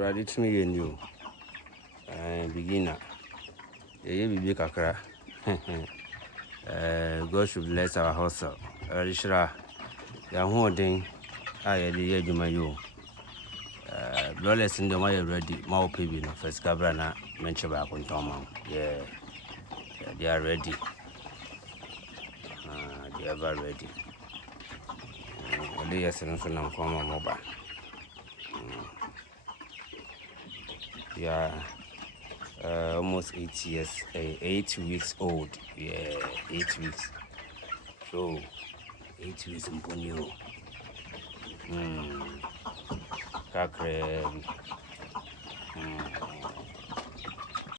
ready to me and you. Beginner. You be kakra. God should bless our hustle. Rishra. Ya holding. I the edge you. Blawless in the way ready. Mau pay no first cabrana. Mention back on Tom. Yeah. They are ready. They are very ready. They are sending some from mobile. Yeah. Almost 8 years, 8 weeks old. Yeah, 8 weeks. So, 8 weeks in Ponyo. Kakre.